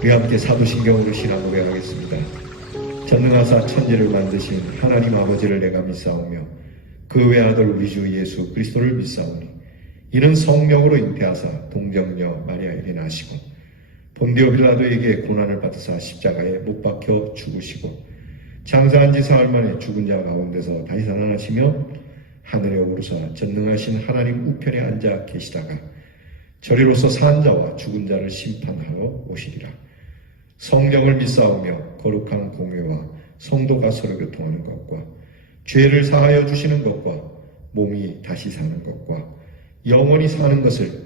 우리 함께 사도신경으로 신앙 고백하겠습니다. 전능하사 천지를 만드신 하나님 아버지를 내가 믿사오며 그 외아들 우리 주 예수 그리스도를 믿사오니 이는 성령으로 잉태하사 동정녀 마리아에게 나시고 본디오 빌라도에게 고난을 받으사 십자가에 못 박혀 죽으시고 장사한 지 사흘 만에 죽은 자 가운데서 다시 살아나시며 하늘에 오르사 전능하신 하나님 우편에 앉아 계시다가 저리로서 산 자와 죽은 자를 심판하러 오시리라. 성령을 믿사오며 거룩한 공회와 성도가 서로 교통하는 것과 죄를 사하여 주시는 것과 몸이 다시 사는 것과 영원히 사는 것을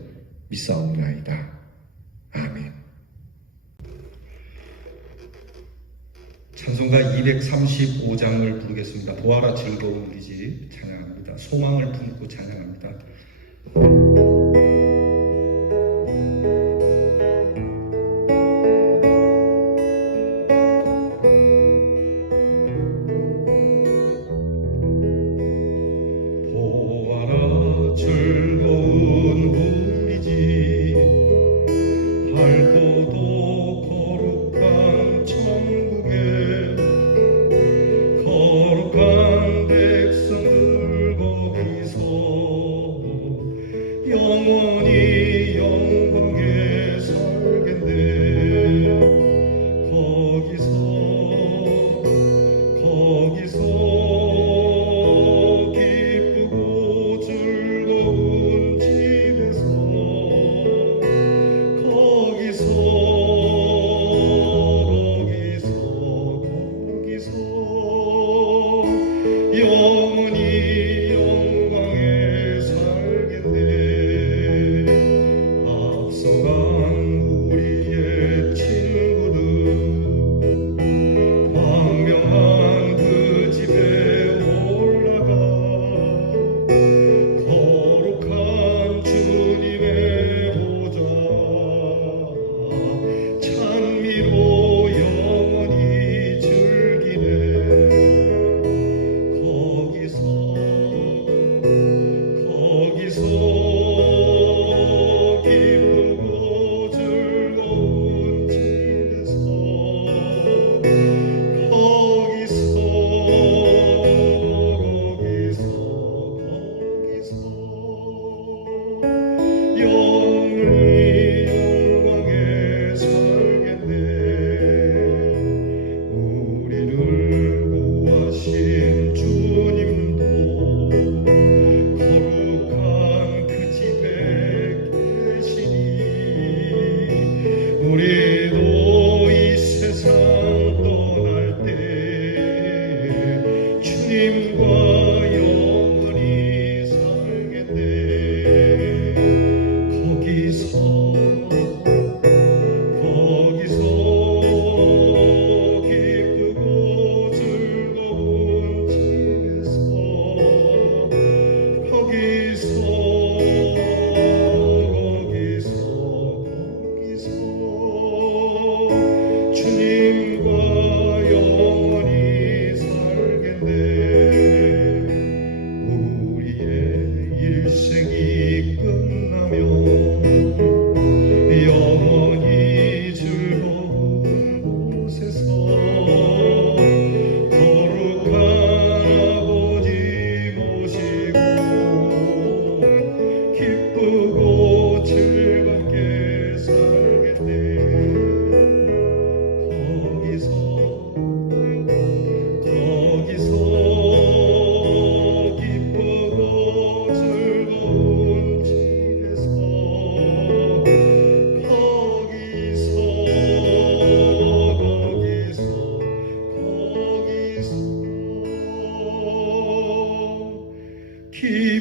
믿사옵나이다. 아멘. 찬송가 235장을 부르겠습니다. 보아라 즐거운 우리 집 찬양합니다. 소망을 품고 찬양합니다.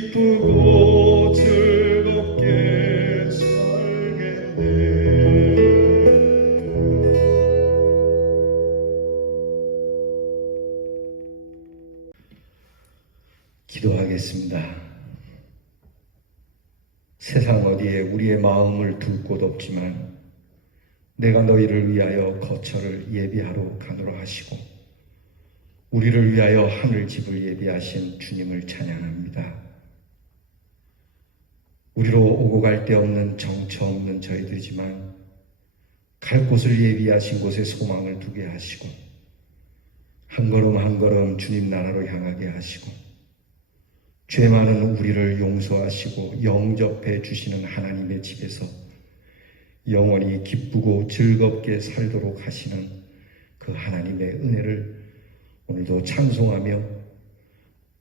기쁘고 즐겁게 살겠네. 기도하겠습니다. 세상 어디에 우리의 마음을 둘 곳 없지만 내가 너희를 위하여 거처를 예비하러 가노라 하시고 우리를 위하여 하늘집을 예비하신 주님을 찬양합니다. 우리로 오고 갈 데 없는 정처 없는 저희들이지만 갈 곳을 예비하신 곳에 소망을 두게 하시고 한 걸음 한 걸음 주님 나라로 향하게 하시고 죄 많은 우리를 용서하시고 영접해 주시는 하나님의 집에서 영원히 기쁘고 즐겁게 살도록 하시는 그 하나님의 은혜를 오늘도 찬송하며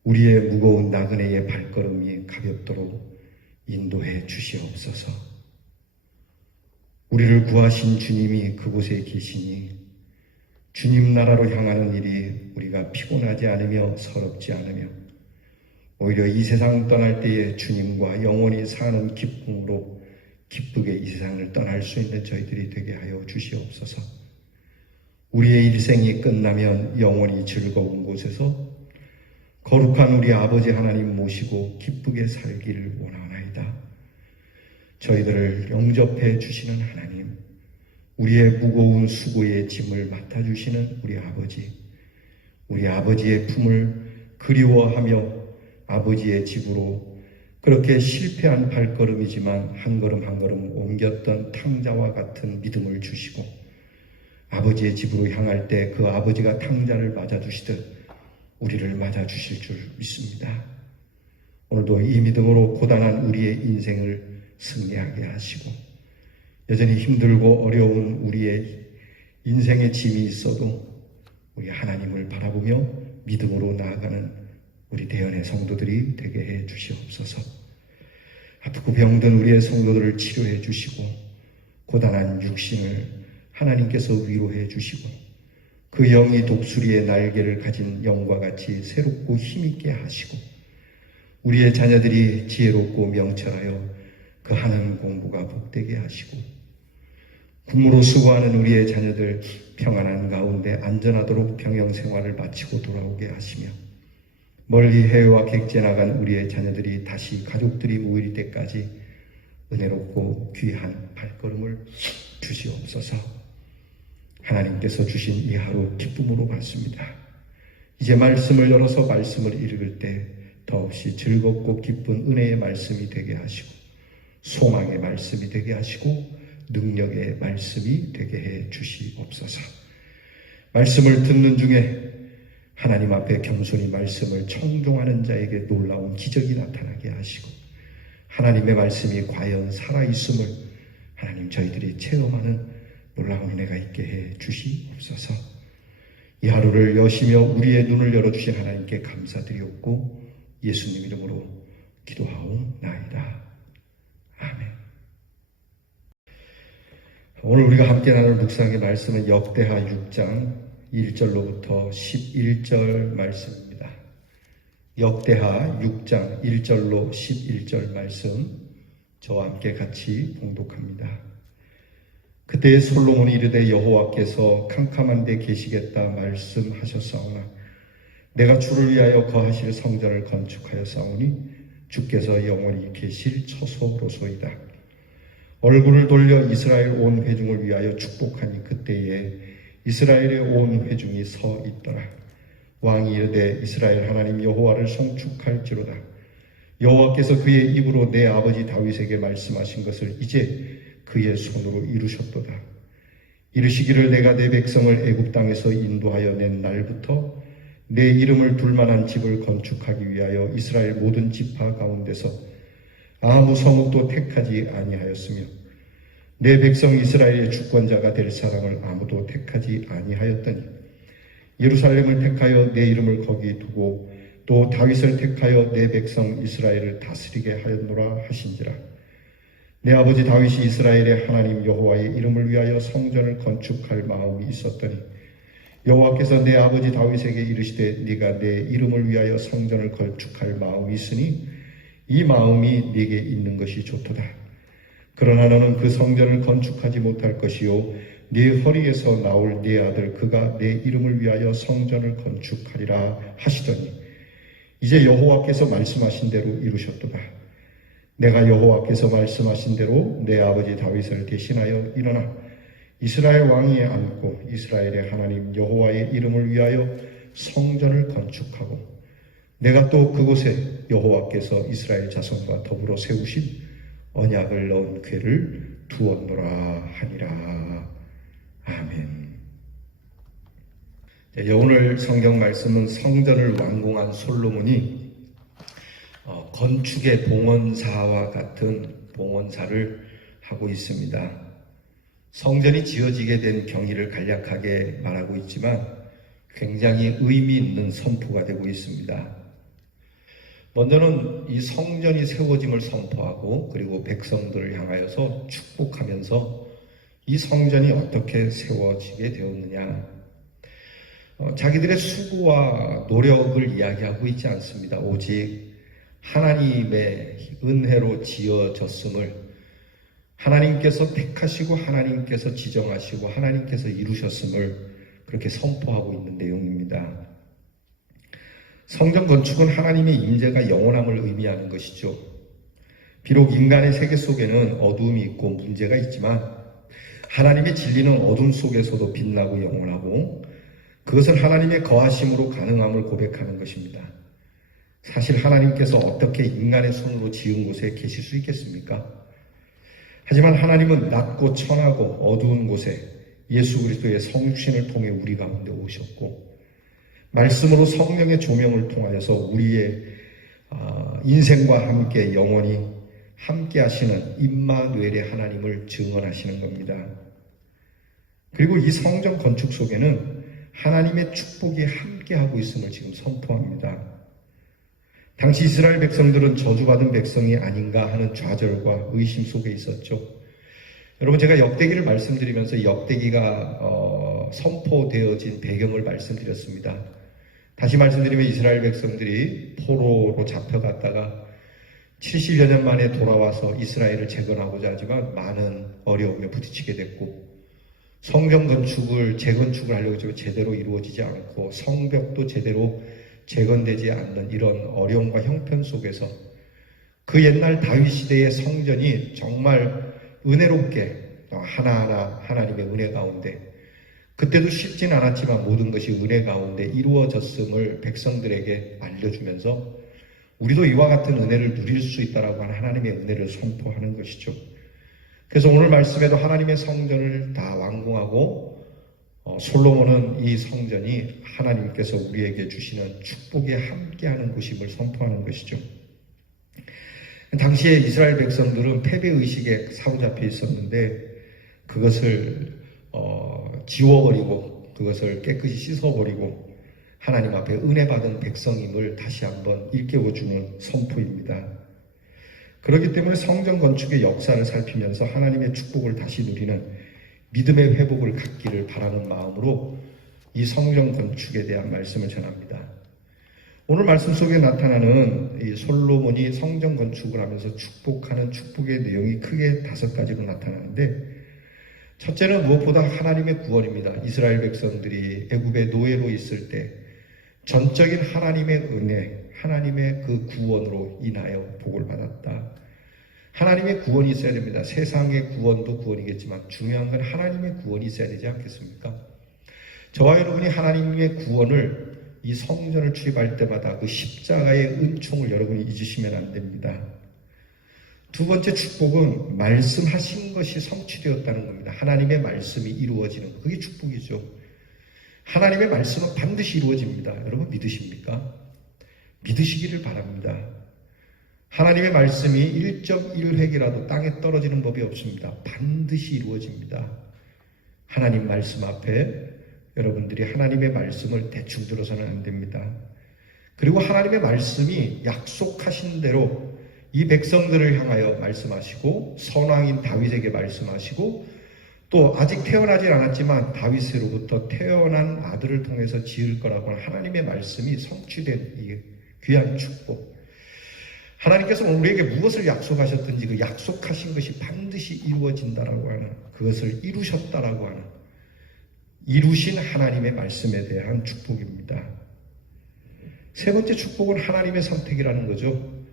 우리의 무거운 나그네의 발걸음이 가볍도록 인도해 주시옵소서. 우리를 구하신 주님이 그곳에 계시니 주님 나라로 향하는 일이 우리가 피곤하지 않으며 서럽지 않으며 오히려 이 세상 떠날 때에 주님과 영원히 사는 기쁨으로 기쁘게 이 세상을 떠날 수 있는 저희들이 되게 하여 주시옵소서. 우리의 일생이 끝나면 영원히 즐거운 곳에서 거룩한 우리 아버지 하나님 모시고 기쁘게 살기를 원하나이다. 저희들을 영접해 주시는 하나님, 우리의 무거운 수고의 짐을 맡아주시는 우리 아버지의 품을 그리워하며 아버지의 집으로 그렇게 실패한 발걸음이지만 한 걸음 한 걸음 옮겼던 탕자와 같은 믿음을 주시고 아버지의 집으로 향할 때 그 아버지가 탕자를 맞아주시듯 우리를 맞아주실 줄 믿습니다. 오늘도 이 믿음으로 고단한 우리의 인생을 승리하게 하시고 여전히 힘들고 어려운 우리의 인생의 짐이 있어도 우리 하나님을 바라보며 믿음으로 나아가는 우리 대연의 성도들이 되게 해 주시옵소서. 아프고 병든 우리의 성도들을 치료해 주시고 고단한 육신을 하나님께서 위로해 주시고 그 영이 독수리의 날개를 가진 영과 같이 새롭고 힘있게 하시고 우리의 자녀들이 지혜롭고 명철하여 그 하는 공부가 복되게 하시고 군무로 수고하는 우리의 자녀들 평안한 가운데 안전하도록 병영생활을 마치고 돌아오게 하시며 멀리 해외와 객지에 나간 우리의 자녀들이 다시 가족들이 모일 때까지 은혜롭고 귀한 발걸음을 주시옵소서. 하나님께서 주신 이 하루 기쁨으로 받습니다. 이제 말씀을 열어서 말씀을 읽을 때 더없이 즐겁고 기쁜 은혜의 말씀이 되게 하시고 소망의 말씀이 되게 하시고 능력의 말씀이 되게 해 주시옵소서. 말씀을 듣는 중에 하나님 앞에 겸손히 말씀을 청종하는 자에게 놀라운 기적이 나타나게 하시고 하나님의 말씀이 과연 살아있음을 하나님 저희들이 체험하는 놀라운 은혜가 있게 해 주시옵소서. 이 하루를 여시며 우리의 눈을 열어주신 하나님께 감사드리옵고 예수님 이름으로 기도하옵나이다. 아멘. 오늘 우리가 함께 나눌 묵상의 말씀은 역대하 6장 1절로부터 11절 말씀입니다. 역대하 6장 1절로 11절 말씀 저와 함께 같이 봉독합니다. 그때 솔로몬이 이르되 여호와께서 캄캄한 데 계시겠다 말씀하셨사오나 내가 주를 위하여 거하실 성전을 건축하였사오니 주께서 영원히 계실 처소로소이다. 얼굴을 돌려 이스라엘 온 회중을 위하여 축복하니 그때에 이스라엘의 온 회중이 서 있더라. 왕이 이르되 이스라엘 하나님 여호와를 송축할지로다. 여호와께서 그의 입으로 내 아버지 다윗에게 말씀하신 것을 이제 그의 손으로 이루셨도다. 이르시기를 내가 내 백성을 애굽 땅에서 인도하여 낸 날부터 내 이름을 둘 만한 집을 건축하기 위하여 이스라엘 모든 지파 가운데서 아무 성읍도 택하지 아니하였으며 내 백성 이스라엘의 주권자가 될 사람을 아무도 택하지 아니하였더니 예루살렘을 택하여 내 이름을 거기 두고 또 다윗을 택하여 내 백성 이스라엘을 다스리게 하였노라 하신지라. 내 아버지 다윗이 이스라엘의 하나님 여호와의 이름을 위하여 성전을 건축할 마음이 있었더니 여호와께서 내 아버지 다윗에게 이르시되 네가 내 이름을 위하여 성전을 건축할 마음이 있으니 이 마음이 네게 있는 것이 좋도다. 그러나 너는 그 성전을 건축하지 못할 것이요 네 허리에서 나올 네 아들 그가 내 이름을 위하여 성전을 건축하리라 하시더니 이제 여호와께서 말씀하신 대로 이루셨도다. 내가 여호와께서 말씀하신 대로 내 아버지 다윗을 대신하여 일어나 이스라엘 왕위에 앉고 이스라엘의 하나님 여호와의 이름을 위하여 성전을 건축하고 내가 또 그곳에 여호와께서 이스라엘 자손과 더불어 세우신 언약을 넣은 궤를 두었노라 하니라. 오늘 성경 말씀은 성전을 완공한 솔로몬이 건축의 봉헌사와 같은 봉헌사를 하고 있습니다. 성전이 지어지게 된 경위를 간략하게 말하고 있지만 굉장히 의미 있는 선포가 되고 있습니다. 먼저는 이 성전이 세워짐을 선포하고 그리고 백성들을 향하여서 축복하면서 이 성전이 어떻게 세워지게 되었느냐, 자기들의 수고와 노력을 이야기하고 있지 않습니다. 오직 하나님의 은혜로 지어졌음을, 하나님께서 택하시고 하나님께서 지정하시고 하나님께서 이루셨음을 그렇게 선포하고 있는 내용입니다. 성전 건축은 하나님의 임재가 영원함을 의미하는 것이죠. 비록 인간의 세계 속에는 어두움이 있고 문제가 있지만 하나님의 진리는 어둠 속에서도 빛나고 영원하고 그것은 하나님의 거하심으로 가능함을 고백하는 것입니다. 사실 하나님께서 어떻게 인간의 손으로 지은 곳에 계실 수 있겠습니까? 하지만 하나님은 낮고 천하고 어두운 곳에 예수 그리스도의 성육신을 통해 우리 가운데 오셨고 말씀으로 성령의 조명을 통하여서 우리의 인생과 함께 영원히 함께 하시는 임마누엘의 하나님을 증언하시는 겁니다. 그리고 이 성전 건축 속에는 하나님의 축복이 함께하고 있음을 지금 선포합니다. 당시 이스라엘 백성들은 저주받은 백성이 아닌가 하는 좌절과 의심 속에 있었죠. 여러분, 제가 역대기를 말씀드리면서 역대기가 선포되어진 배경을 말씀드렸습니다. 다시 말씀드리면 이스라엘 백성들이 포로로 잡혀갔다가 70여 년 만에 돌아와서 이스라엘을 재건하고자 하지만 많은 어려움에 부딪히게 됐고 성전 건축을 재건축을 하려고 했지만 제대로 이루어지지 않고 성벽도 제대로 재건되지 않는 이런 어려움과 형편 속에서 그 옛날 다윗 시대의 성전이 정말 은혜롭게 하나하나 하나님의 은혜 가운데 그때도 쉽진 않았지만 모든 것이 은혜 가운데 이루어졌음을 백성들에게 알려주면서 우리도 이와 같은 은혜를 누릴 수 있다라고 하는 하나님의 은혜를 선포하는 것이죠. 그래서 오늘 말씀에도 하나님의 성전을 다 완공하고 솔로몬은 이 성전이 하나님께서 우리에게 주시는 축복에 함께하는 곳임을 선포하는 것이죠. 당시에 이스라엘 백성들은 패배의식에 사로잡혀 있었는데 그것을 지워버리고 그것을 깨끗이 씻어버리고 하나님 앞에 은혜 받은 백성임을 다시 한번 일깨워주는 선포입니다. 그렇기 때문에 성전 건축의 역사를 살피면서 하나님의 축복을 다시 누리는 믿음의 회복을 갖기를 바라는 마음으로 이 성전 건축에 대한 말씀을 전합니다. 오늘 말씀 속에 나타나는 이 솔로몬이 성전 건축을 하면서 축복하는 축복의 내용이 크게 5가지로 나타나는데 첫째는 무엇보다 하나님의 구원입니다. 이스라엘 백성들이 애굽의 노예로 있을 때 전적인 하나님의 은혜, 하나님의 그 구원으로 인하여 복을 받았다. 하나님의 구원이 있어야 됩니다. 세상의 구원도 구원이겠지만 중요한 건 하나님의 구원이 있어야 되지 않겠습니까? 저와 여러분이 하나님의 구원을 이 성전을 출입할 때마다 그 십자가의 은총을 여러분이 잊으시면 안 됩니다. 두 번째 축복은 말씀하신 것이 성취되었다는 겁니다. 하나님의 말씀이 이루어지는 그게 축복이죠. 하나님의 말씀은 반드시 이루어집니다. 여러분 믿으십니까? 믿으시기를 바랍니다. 하나님의 말씀이 1.1획이라도 땅에 떨어지는 법이 없습니다. 반드시 이루어집니다. 하나님 말씀 앞에 여러분들이 하나님의 말씀을 대충 들어서는 안 됩니다. 그리고 하나님의 말씀이 약속하신 대로 이 백성들을 향하여 말씀하시고 선왕인 다윗에게 말씀하시고 또 아직 태어나지 않았지만 다윗으로부터 태어난 아들을 통해서 지을 거라고 하는 하나님의 말씀이 성취된 이 귀한 축복. 하나님께서 우리에게 무엇을 약속하셨든지 그 약속하신 것이 반드시 이루어진다라고 하는, 그것을 이루셨다라고 하는, 이루신 하나님의 말씀에 대한 축복입니다. 세 번째 축복은 하나님의 선택이라는 거죠.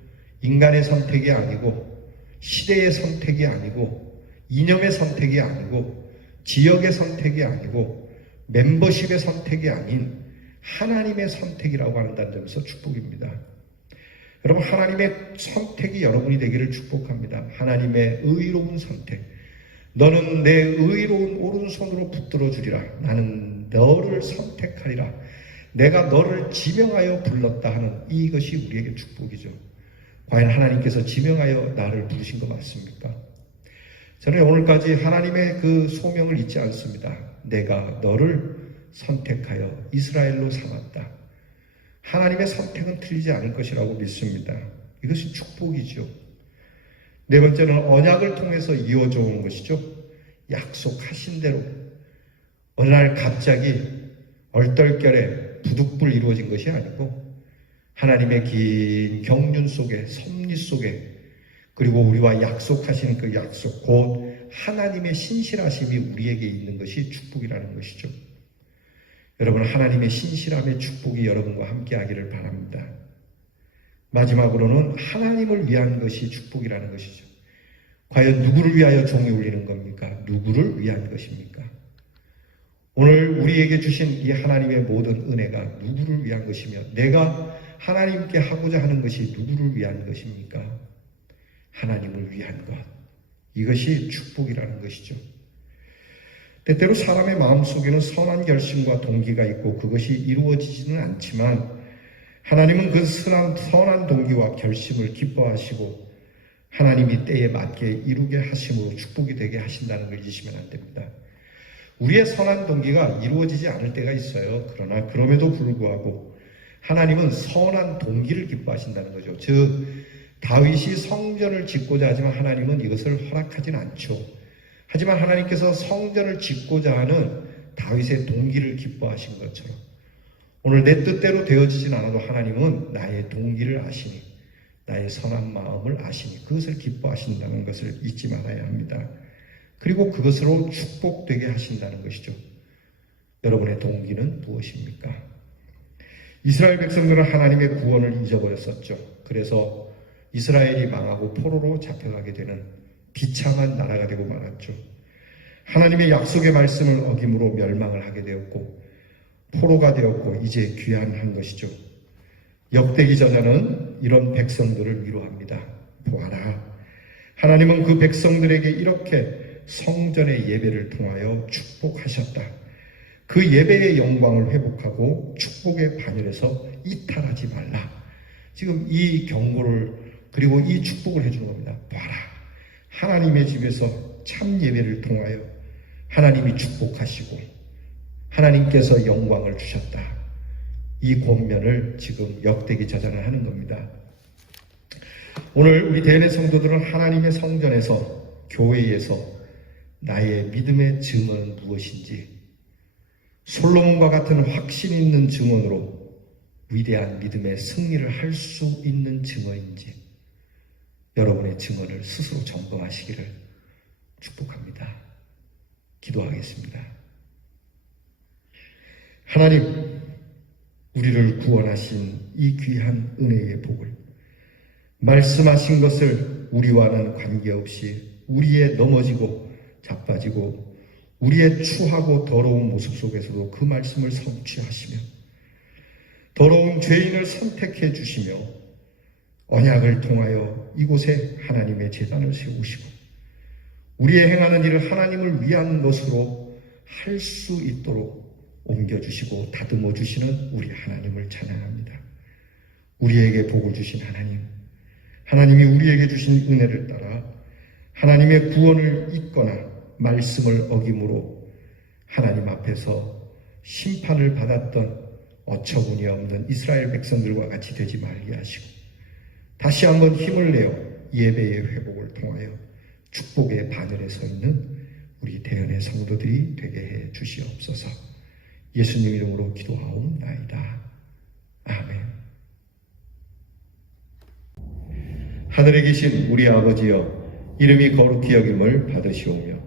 인간의 선택이 아니고 시대의 선택이 아니고 이념의 선택이 아니고 지역의 선택이 아니고 멤버십의 선택이 아닌 하나님의 선택이라고 한다는 점에서 축복입니다. 여러분, 하나님의 선택이 여러분이 되기를 축복합니다. 하나님의 의로운 선택. 너는 내 의로운 오른손으로 붙들어 주리라. 나는 너를 선택하리라. 내가 너를 지명하여 불렀다 하는 이것이 우리에게 축복이죠. 과연 하나님께서 지명하여 나를 부르신 거 맞습니까? 저는 오늘까지 하나님의 그 소명을 잊지 않습니다. 내가 너를 선택하여 이스라엘로 삼았다. 하나님의 선택은 틀리지 않을 것이라고 믿습니다. 이것이 축복이죠. 네 번째는 언약을 통해서 이어져 온 것이죠. 약속하신 대로 어느 날 갑자기 얼떨결에 부득불 이루어진 것이 아니고 하나님의 긴 경륜 속에, 섭리 속에, 그리고 우리와 약속하시는 그 약속, 곧 하나님의 신실하심이 우리에게 있는 것이 축복이라는 것이죠. 여러분, 하나님의 신실함의 축복이 여러분과 함께 하기를 바랍니다. 마지막으로는 하나님을 위한 것이 축복이라는 것이죠. 과연 누구를 위하여 종이 울리는 겁니까? 누구를 위한 것입니까? 오늘 우리에게 주신 이 하나님의 모든 은혜가 누구를 위한 것이며 내가 하나님께 하고자 하는 것이 누구를 위한 것입니까? 하나님을 위한 것. 이것이 축복이라는 것이죠. 때때로 사람의 마음속에는 선한 결심과 동기가 있고 그것이 이루어지지는 않지만 하나님은 그 선한 동기와 결심을 기뻐하시고 하나님이 때에 맞게 이루게 하심으로 축복이 되게 하신다는 걸 잊으시면 안 됩니다. 우리의 선한 동기가 이루어지지 않을 때가 있어요. 그러나 그럼에도 불구하고 하나님은 선한 동기를 기뻐하신다는 거죠. 즉 다윗이 성전을 짓고자 하지만 하나님은 이것을 허락하진 않죠. 하지만 하나님께서 성전을 짓고자 하는 다윗의 동기를 기뻐하신 것처럼 오늘 내 뜻대로 되어지진 않아도 하나님은 나의 동기를 아시니 나의 선한 마음을 아시니 그것을 기뻐하신다는 것을 잊지 말아야 합니다. 그리고 그것으로 축복되게 하신다는 것이죠. 여러분의 동기는 무엇입니까? 이스라엘 백성들은 하나님의 구원을 잊어버렸었죠. 그래서 이스라엘이 망하고 포로로 잡혀가게 되는 비참한 나라가 되고 말았죠. 하나님의 약속의 말씀을 어김으로 멸망을 하게 되었고 포로가 되었고 이제 귀환한 것이죠. 역대기 저자는 이런 백성들을 위로합니다. 보아라, 하나님은 그 백성들에게 이렇게 성전의 예배를 통하여 축복하셨다. 그 예배의 영광을 회복하고 축복의 반열에서 이탈하지 말라. 지금 이 경고를 그리고 이 축복을 해주는 겁니다. 봐라, 하나님의 집에서 참 예배를 통하여 하나님이 축복하시고 하나님께서 영광을 주셨다. 이 권면을 지금 역대기 저자는 하는 겁니다. 오늘 우리 대인의 성도들은 하나님의 성전에서 교회에서 나의 믿음의 증언은 무엇인지 솔로몬과 같은 확신 있는 증언으로 위대한 믿음의 승리를 할 수 있는 증언인지 여러분의 증언을 스스로 점검하시기를 축복합니다. 기도하겠습니다. 하나님, 우리를 구원하신 이 귀한 은혜의 복을 말씀하신 것을 우리와는 관계없이 우리의 넘어지고 자빠지고 우리의 추하고 더러운 모습 속에서도 그 말씀을 성취하시며 더러운 죄인을 선택해 주시며 언약을 통하여 이곳에 하나님의 제단을 세우시고 우리의 행하는 일을 하나님을 위한 것으로 할 수 있도록 옮겨주시고 다듬어 주시는 우리 하나님을 찬양합니다. 우리에게 복을 주신 하나님, 하나님이 우리에게 주신 은혜를 따라 하나님의 구원을 잊거나 말씀을 어김으로 하나님 앞에서 심판을 받았던 어처구니 없는 이스라엘 백성들과 같이 되지 말게 하시고 다시 한번 힘을 내어 예배의 회복을 통하여 축복의 바늘에 서 있는 우리 대연의 성도들이 되게 해 주시옵소서. 예수님 이름으로 기도하옵나이다. 아멘. 하늘에 계신 우리 아버지여, 이름이 거룩히 여김을 받으시오며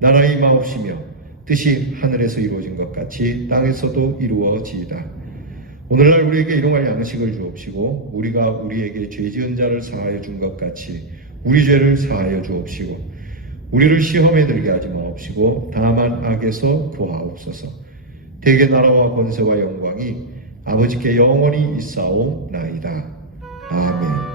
나라의 임하옵시며 뜻이 하늘에서 이루어진 것 같이 땅에서도 이루어지이다. 오늘날 우리에게 일용할 양식을 주옵시고 우리가 우리에게 죄 지은 자를 사하여 준 것 같이 우리 죄를 사하여 주옵시고 우리를 시험에 들게 하지 마옵시고 다만 악에서 구하옵소서. 대개 나라와 권세와 영광이 아버지께 영원히 있사옵나이다. 아멘.